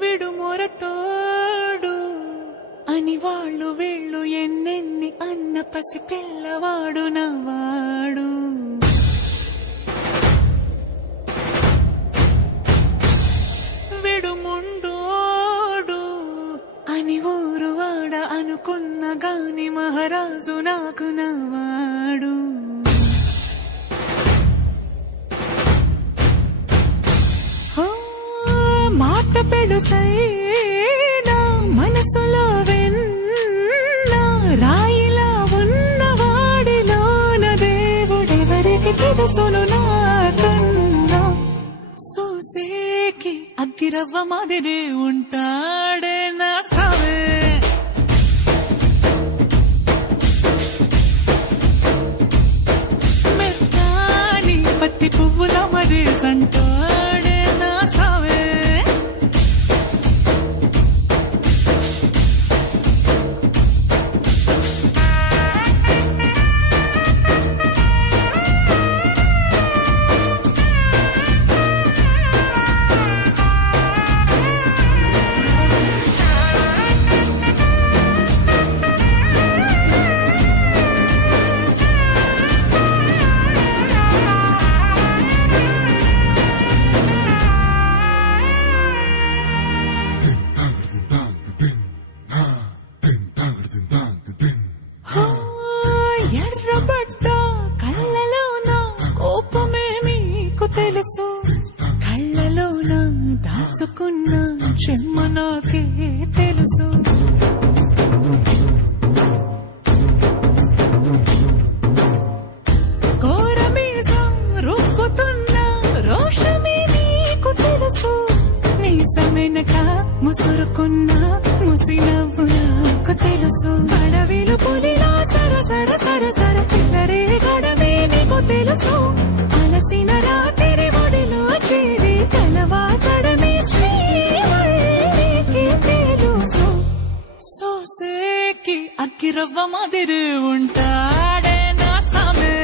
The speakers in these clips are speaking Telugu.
విడు మొరటోడు అని వాళ్ళు వీళ్ళు ఎన్నెన్ని అన్న పసి పిల్లవాడు నవ్వాడు. విడు ముండోడు అని ఊరు వాడ అనుకున్న గాని మహారాజు నాకు నవ్వాడు. మాట పెడుసైనా మనసులో వెన్న రాయిలా ఉన్నవాడిలోన దేవుడెవరికి తెలుసును నాకన్నా. సోసేకి అగ్గిరవ్వ మాదిరి ఉంటాడే నా సావే. మెత్తాని పత్తి పువ్వుల మరి సంటాడే నా సావే. ఎర్రబడ్డ కళ్ళలోన కోపమే మీకు తెలుసు, కళ్ళలోన దాచుకున్న చెమ్మ నాకే తెలుసు. కోరమీసం రుక్కుతున్న రోషమే నీకు తెలుసు, మీసమెనక ముసురుకున్న ముసినవ్వు నాకు తెలుసు. అడవిలు పులిలా సరసర సరసర చిల్లరే గడమే నీకు తెలుసు, అలసిన రాత్రి ఒడిలో చేరి తలవాచడమే శ్రీవల్లికి తెలుసు. సోసేకి అగ్గిరవ్వ మాదిరి ఉంటాడే నా సామే.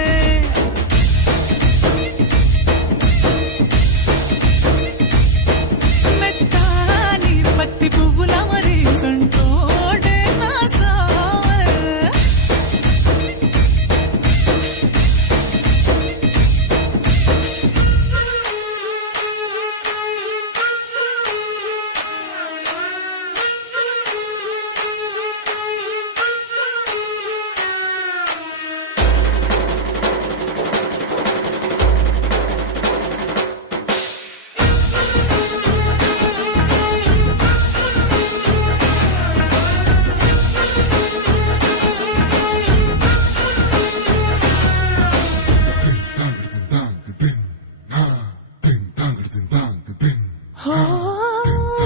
మెత్తాని పత్తి పువ్వుల మరి సంటోడే నా సామే.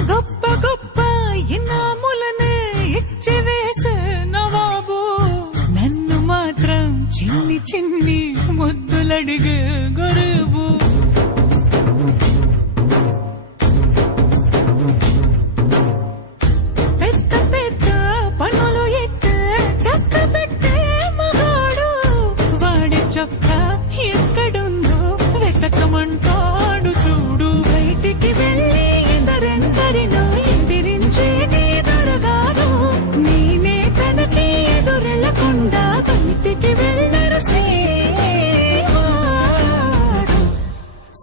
గొప్ప గొప్ప ఇనాములనే ఇచ్చి వేసే నవాబు, నన్ను మాత్రం చిన్ని చిన్ని ముద్దులడిగే గరుబు. పెద్ద పెద్ద పనులు ఎట్టే చక్క పెట్టే మగాడు, వాడి చొక్క ఎక్కడుందో వెతకమంటాడు చూడు. బయటికి వెళ్ళి ఇద్దరెందరినో ఎదిరించేది దొరగాడు, నేనే తనకి ఎదురెళ్ళకుండా బయటికి వెళ్ళరు శ్రీవాడు.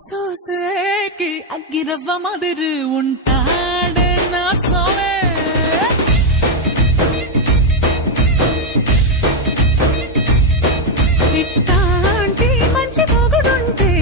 సోసేకి అగ్గిరవ్వ మాదిరి ఉంటాడే నా సోమే. ఇట్టాంటి మంచి మొగుడుంటే